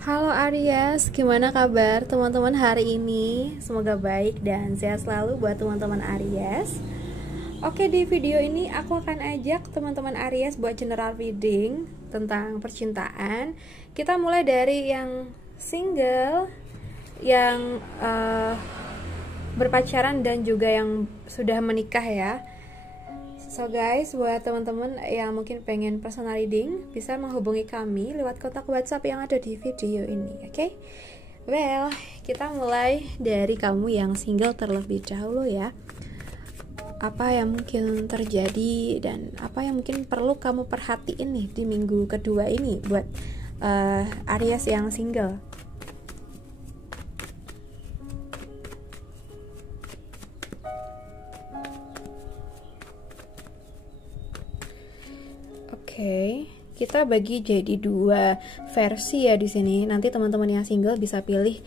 Halo Aries, gimana kabar teman-teman hari ini? Semoga baik dan sehat selalu buat teman-teman Aries. Oke, di video ini aku akan ajak teman-teman Aries buat general reading tentang percintaan. Kita mulai dari yang single, yang berpacaran dan juga yang sudah menikah ya. So guys, buat teman-teman yang mungkin pengen personal reading, bisa menghubungi kami lewat kontak WhatsApp yang ada di video ini, oke? Well, kita mulai dari kamu yang single terlebih dahulu ya. Apa yang mungkin terjadi dan apa yang mungkin perlu kamu perhatiin nih di minggu kedua ini buat Aries yang single. Oke, kita bagi jadi dua versi ya di sini. Nanti teman-teman yang single bisa pilih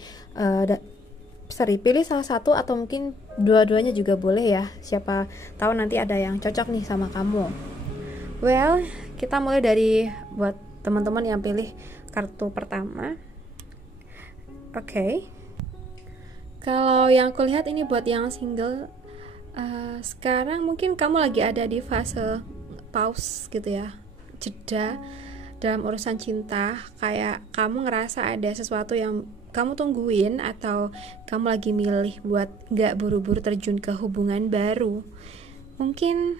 pilih salah satu atau mungkin dua-duanya juga boleh ya. Siapa tahu nanti ada yang cocok nih sama kamu. Well, kita mulai dari buat teman-teman yang pilih kartu pertama. Oke. Kalau yang aku lihat ini buat yang single, sekarang mungkin kamu lagi ada di fase pause gitu ya, jeda dalam urusan cinta. Kayak kamu ngerasa ada sesuatu yang kamu tungguin atau kamu lagi milih buat gak buru-buru terjun ke hubungan baru. Mungkin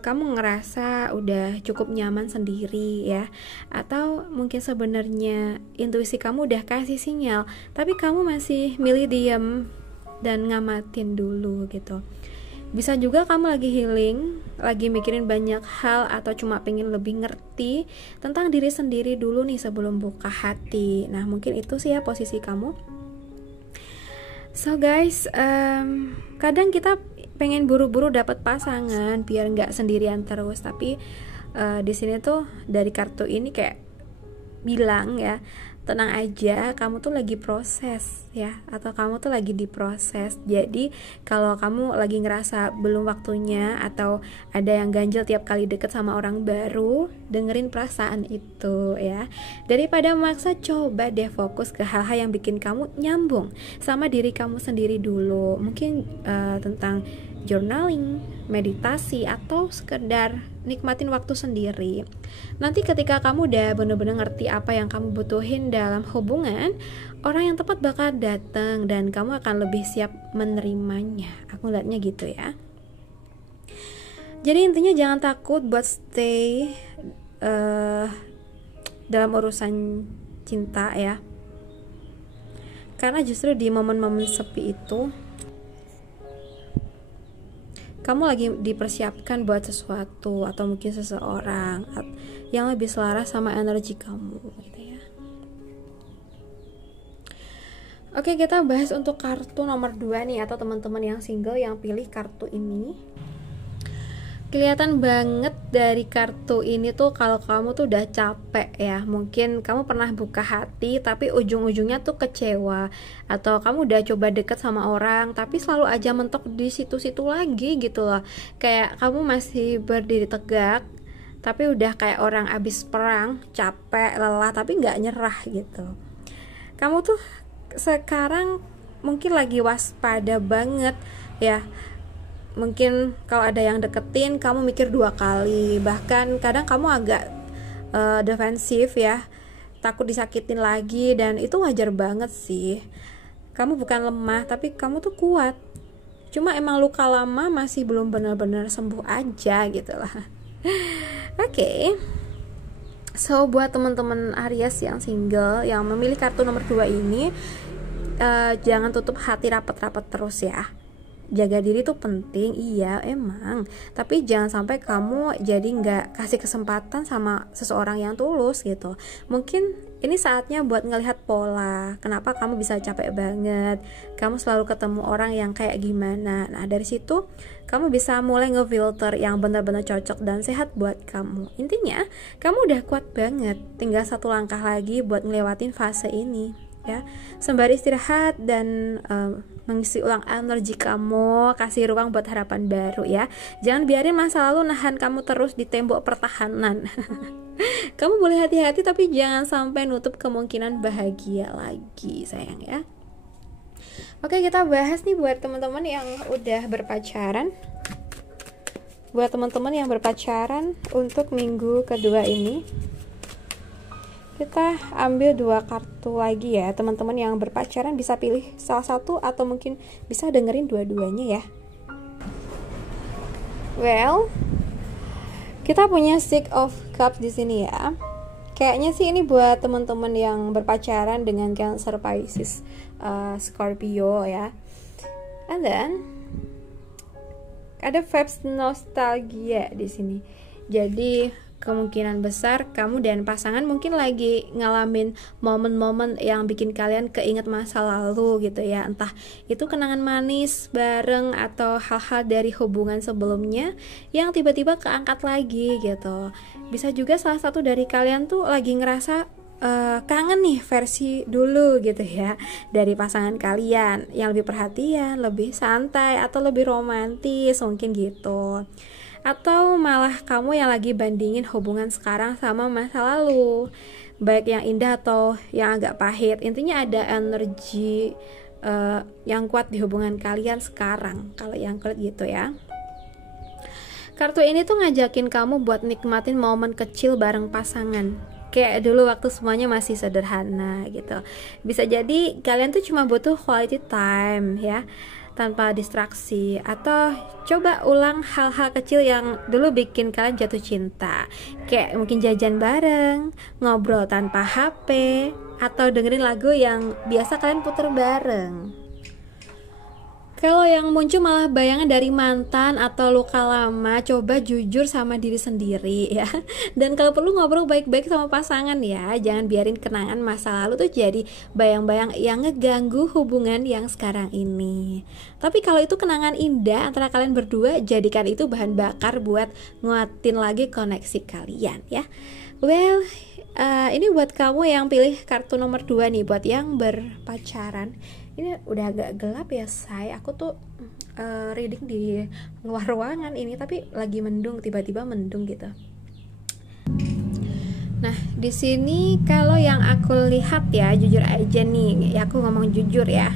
kamu ngerasa udah cukup nyaman sendiri ya, atau mungkin sebenarnya intuisi kamu udah kasih sinyal tapi kamu masih milih diam dan ngamatin dulu gitu. Bisa juga kamu lagi healing, lagi mikirin banyak hal, atau cuma pengen lebih ngerti tentang diri sendiri dulu nih sebelum buka hati. Nah, mungkin itu sih ya posisi kamu. So guys, kadang kita pengen buru-buru dapat pasangan biar nggak sendirian terus, tapi di sini tuh dari kartu ini kayak bilang ya, tenang aja, kamu tuh lagi proses ya, atau kamu tuh lagi diproses. Jadi kalau kamu lagi ngerasa belum waktunya atau ada yang ganjel tiap kali deket sama orang baru, dengerin perasaan itu ya. Daripada maksa, coba deh fokus ke hal-hal yang bikin kamu nyambung sama diri kamu sendiri dulu. Mungkin tentang journaling, meditasi, atau sekedar nikmatin waktu sendiri. Nanti ketika kamu udah bener-bener ngerti apa yang kamu butuhin dalam hubungan, orang yang tepat bakal datang dan kamu akan lebih siap menerimanya. Aku lihatnya gitu ya. Jadi intinya jangan takut buat stay dalam urusan cinta ya. Karena justru di momen-momen sepi itu kamu lagi dipersiapkan buat sesuatu atau mungkin seseorang yang lebih selaras sama energi kamu gitu ya. Oke, kita bahas untuk kartu nomor 2 nih, atau teman-teman yang single yang pilih kartu ini. Kelihatan banget dari kartu ini tuh kalau kamu tuh udah capek ya. Mungkin kamu pernah buka hati tapi ujung-ujungnya tuh kecewa, atau kamu udah coba deket sama orang tapi selalu aja mentok di situ-situ lagi gitu loh. Kayak kamu masih berdiri tegak tapi udah kayak orang abis perang, capek, lelah tapi gak nyerah gitu. Kamu tuh sekarang mungkin lagi waspada banget ya. Mungkin kalau ada yang deketin, kamu mikir 2 kali. Bahkan kadang kamu agak defensif ya, takut disakitin lagi, dan itu wajar banget sih. Kamu bukan lemah, tapi kamu tuh kuat. Cuma emang luka lama masih belum benar-benar sembuh aja gitu lah. Oke. So buat teman-teman Aries yang single yang memilih kartu nomor 2 ini, jangan tutup hati rapat-rapat terus ya. Jaga diri tuh penting, iya emang, tapi jangan sampai kamu jadi nggak kasih kesempatan sama seseorang yang tulus gitu. Mungkin ini saatnya buat ngelihat pola, kenapa kamu bisa capek banget, kamu selalu ketemu orang yang kayak gimana. Nah dari situ kamu bisa mulai ngefilter yang benar-benar cocok dan sehat buat kamu. Intinya kamu udah kuat banget, tinggal 1 langkah lagi buat ngelewatin fase ini. ya, sembari istirahat dan mengisi ulang energi kamu, kasih ruang buat harapan baru ya. Jangan biarin masa lalu nahan kamu terus di tembok pertahanan. Kamu boleh hati-hati tapi jangan sampai nutup kemungkinan bahagia lagi sayang ya. Oke, kita bahas nih buat teman-teman yang udah berpacaran. Buat teman-teman yang berpacaran untuk minggu kedua ini, kita ambil 2 kartu lagi ya. Teman-teman yang berpacaran bisa pilih salah satu atau mungkin bisa dengerin dua-duanya ya. Well, kita punya Six of Cups di sini ya. Kayaknya sih ini buat teman-teman yang berpacaran dengan Cancer, Pisces, Scorpio ya. And then ada vibes nostalgia di sini. Jadi kemungkinan besar kamu dan pasangan mungkin lagi ngalamin momen-momen yang bikin kalian keinget masa lalu gitu ya. Entah itu kenangan manis bareng atau hal-hal dari hubungan sebelumnya yang tiba-tiba keangkat lagi gitu. Bisa juga salah satu dari kalian tuh lagi ngerasa kangen nih versi dulu gitu ya, dari pasangan kalian yang lebih perhatian, lebih santai atau lebih romantis mungkin gitu. Atau malah kamu yang lagi bandingin hubungan sekarang sama masa lalu, baik yang indah atau yang agak pahit. Intinya ada energi yang kuat di hubungan kalian sekarang, kalau yang kulit gitu ya. Kartu ini tuh ngajakin kamu buat nikmatin momen kecil bareng pasangan, kayak dulu waktu semuanya masih sederhana gitu. Bisa jadi kalian tuh cuma butuh quality time ya, tanpa distraksi, atau coba ulang hal-hal kecil yang dulu bikin kalian jatuh cinta, kayak mungkin jajan bareng, ngobrol tanpa HP, atau dengerin lagu yang biasa kalian puter bareng. Kalau yang muncul malah bayangan dari mantan atau luka lama, coba jujur sama diri sendiri ya. Dan kalau perlu ngobrol baik-baik sama pasangan ya. Jangan biarin kenangan masa lalu tuh jadi bayang-bayang yang ngeganggu hubungan yang sekarang ini. Tapi kalau itu kenangan indah antara kalian berdua, jadikan itu bahan bakar buat nguatin lagi koneksi kalian ya. Well, ini buat kamu yang pilih kartu nomor 2 nih, buat yang berpacaran. Ini udah agak gelap ya say, aku tuh reading di luar ruangan ini tapi lagi mendung, tiba-tiba mendung gitu. Nah di sini kalau yang aku lihat ya, jujur aja nih ya, aku ngomong jujur ya,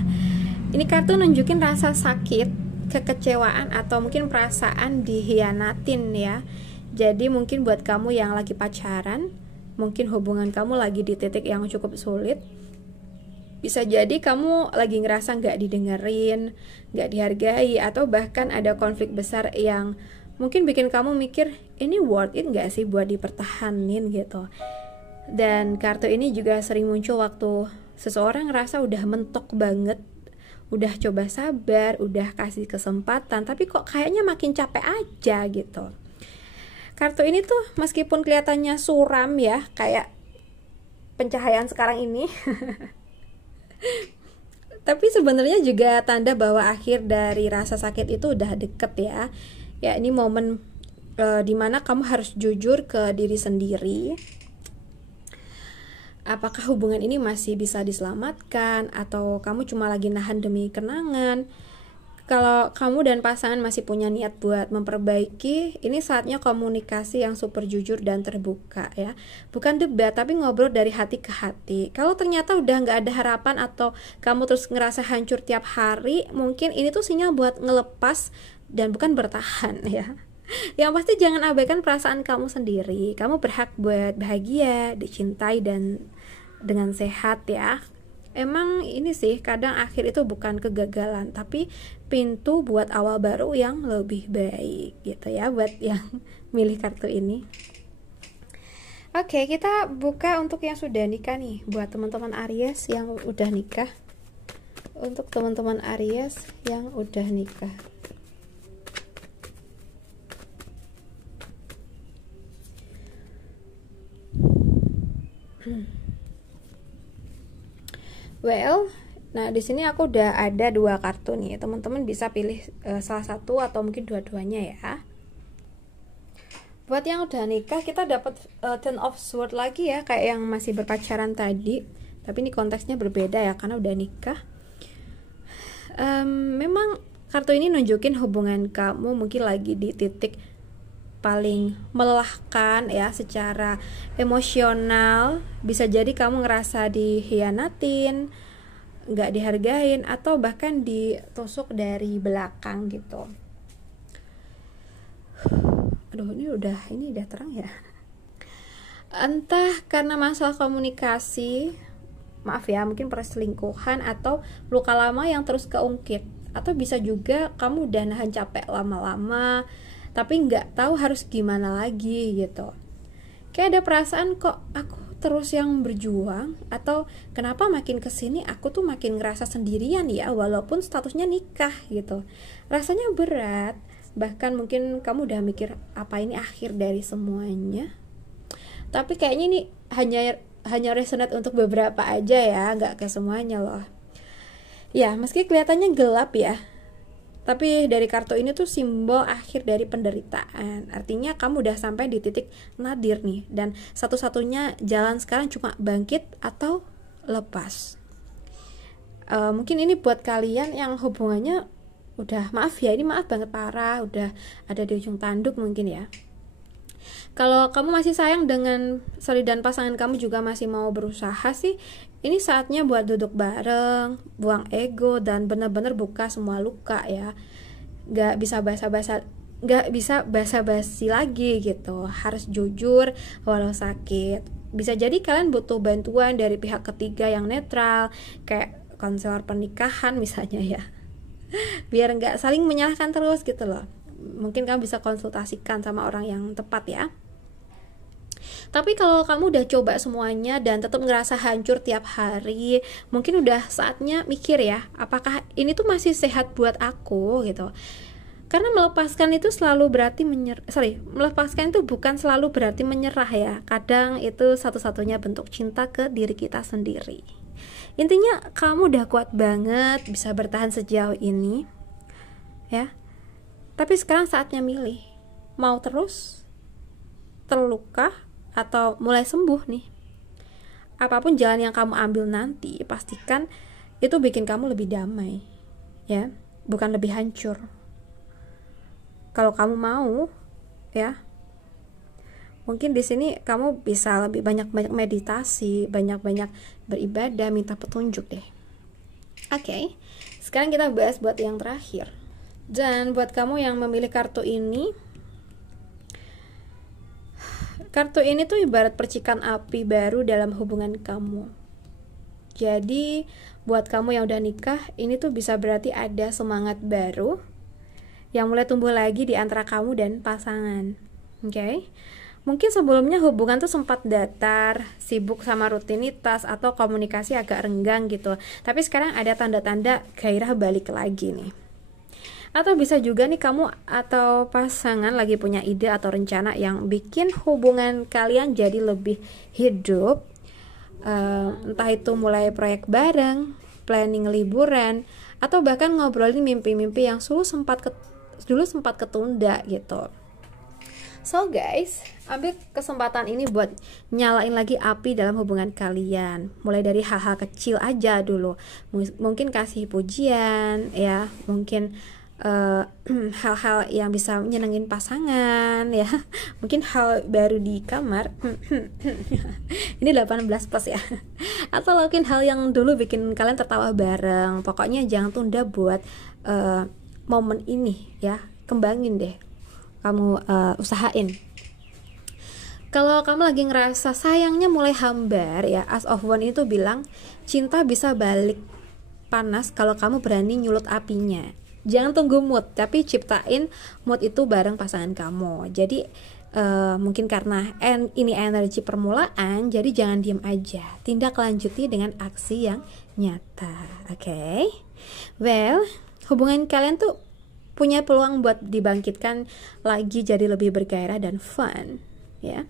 ini kartu nunjukin rasa sakit, kekecewaan atau mungkin perasaan dihianatin ya. Jadi mungkin buat kamu yang lagi pacaran, mungkin hubungan kamu lagi di titik yang cukup sulit. Bisa jadi kamu lagi ngerasa gak didengerin, gak dihargai, atau bahkan ada konflik besar yang mungkin bikin kamu mikir, ini worth it gak sih buat dipertahanin gitu. Dan kartu ini juga sering muncul waktu seseorang ngerasa udah mentok banget, udah coba sabar, udah kasih kesempatan, tapi kok kayaknya makin capek aja gitu. Kartu ini tuh meskipun kelihatannya suram ya, kayak pencahayaan sekarang ini tapi sebenarnya juga tanda bahwa akhir dari rasa sakit itu udah deket ya. Ya ini momen dimana kamu harus jujur ke diri sendiri. Apakah hubungan ini masih bisa diselamatkan, atau kamu cuma lagi nahan demi kenangan? Kalau kamu dan pasangan masih punya niat buat memperbaiki, ini saatnya komunikasi yang super jujur dan terbuka ya. Bukan debat, tapi ngobrol dari hati ke hati. Kalau ternyata udah gak ada harapan atau kamu terus ngerasa hancur tiap hari, mungkin ini tuh sinyal buat ngelepas dan bukan bertahan ya. Yang pasti jangan abaikan perasaan kamu sendiri. Kamu berhak buat bahagia, dicintai, dan dengan sehat ya. Emang ini sih kadang akhir itu bukan kegagalan, tapi pintu buat awal baru yang lebih baik gitu ya, buat yang milih kartu ini. Oke, kita buka untuk yang sudah nikah nih, buat teman-teman Aries yang udah nikah. Untuk teman-teman Aries yang udah nikah. Well, nah di sini aku udah ada 2 kartu nih. Teman-teman bisa pilih salah satu atau mungkin dua-duanya ya. Buat yang udah nikah, kita dapat Ten of Swords lagi ya, kayak yang masih berpacaran tadi. Tapi ini konteksnya berbeda ya, karena udah nikah. Memang kartu ini nunjukin hubungan kamu mungkin lagi di titik paling melelahkan ya, secara emosional. Bisa jadi kamu ngerasa dihianatin, nggak dihargain, atau bahkan ditusuk dari belakang gitu. Aduh, ini udah terang ya. Entah karena masalah komunikasi, maaf ya, mungkin perselingkuhan atau luka lama yang terus keungkit, atau bisa juga kamu udah nahan capek lama-lama tapi nggak tahu harus gimana lagi gitu. Kayak ada perasaan, kok aku terus yang berjuang, atau kenapa makin kesini aku tuh makin ngerasa sendirian ya walaupun statusnya nikah gitu. Rasanya berat, bahkan mungkin kamu udah mikir apa ini akhir dari semuanya. Tapi kayaknya ini hanya resonate untuk beberapa aja ya, nggak ke semuanya loh. Ya, meski kelihatannya gelap ya, tapi dari kartu ini tuh simbol akhir dari penderitaan. Artinya kamu udah sampai di titik nadir nih, dan satu-satunya jalan sekarang cuma bangkit atau lepas. Mungkin ini buat kalian yang hubungannya udah, maaf banget parah, udah ada di ujung tanduk mungkin ya. Kalau kamu masih sayang dan pasangan kamu juga masih mau berusaha sih, ini saatnya buat duduk bareng, buang ego, dan benar-benar buka semua luka ya. Gak bisa basa-basi lagi gitu. Harus jujur walau sakit. Bisa jadi kalian butuh bantuan dari pihak ketiga yang netral, kayak konselor pernikahan misalnya ya. Biar gak saling menyalahkan terus gitu loh. Mungkin kamu bisa konsultasikan sama orang yang tepat ya. Tapi kalau kamu udah coba semuanya dan tetap ngerasa hancur tiap hari, mungkin udah saatnya mikir ya, apakah ini tuh masih sehat buat aku gitu. Karena melepaskan itu bukan selalu berarti menyerah ya. Kadang itu satu-satunya bentuk cinta ke diri kita sendiri. Intinya kamu udah kuat banget bisa bertahan sejauh ini ya. Tapi sekarang saatnya milih, mau terus terluka atau mulai sembuh nih. Apapun jalan yang kamu ambil nanti, pastikan itu bikin kamu lebih damai ya, bukan lebih hancur. Kalau kamu mau ya, mungkin di sini kamu bisa lebih banyak meditasi, banyak beribadah, minta petunjuk deh. Oke, sekarang kita bahas buat yang terakhir. Dan buat kamu yang memilih kartu ini tuh ibarat percikan api baru dalam hubungan kamu. Jadi buat kamu yang udah nikah, ini tuh bisa berarti ada semangat baru yang mulai tumbuh lagi di antara kamu dan pasangan. Oke? Mungkin sebelumnya hubungan tuh sempat datar, sibuk sama rutinitas atau komunikasi agak renggang gitu. Tapi sekarang ada tanda-tanda gairah balik lagi nih. Atau bisa juga nih kamu atau pasangan lagi punya ide atau rencana yang bikin hubungan kalian jadi lebih hidup. Entah itu mulai proyek bareng, planning liburan, atau bahkan ngobrolin mimpi-mimpi yang dulu sempat ketunda gitu. So guys, ambil kesempatan ini buat nyalain lagi api dalam hubungan kalian. Mulai dari hal-hal kecil aja dulu. Mungkin kasih pujian ya, mungkin hal-hal yang bisa nyenengin pasangan ya, mungkin hal baru di kamar ini 18+ ya, atau mungkin hal yang dulu bikin kalian tertawa bareng. Pokoknya jangan tunda buat momen ini ya, kembangin deh, kamu usahain. Kalau kamu lagi ngerasa sayangnya mulai hambar ya, As of Wands itu bilang cinta bisa balik panas kalau kamu berani nyulut apinya. Jangan tunggu mood, tapi ciptain mood itu bareng pasangan kamu. Jadi mungkin karena ini energi permulaan, jadi jangan diem aja, tindak lanjuti dengan aksi yang nyata. Oke? Well, hubungan kalian tuh punya peluang buat dibangkitkan lagi jadi lebih bergairah dan fun ya.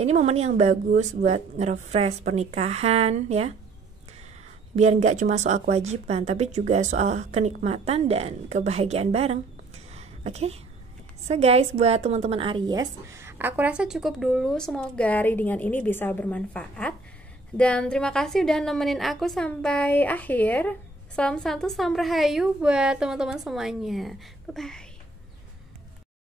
Ini momen yang bagus buat nge-refresh pernikahan ya, biar nggak cuma soal kewajiban, tapi juga soal kenikmatan dan kebahagiaan bareng. Oke? So guys, buat teman-teman Aries, aku rasa cukup dulu. Semoga readingan ini bisa bermanfaat. Dan terima kasih udah nemenin aku sampai akhir. Salam satu, salam rahayu buat teman-teman semuanya. Bye bye.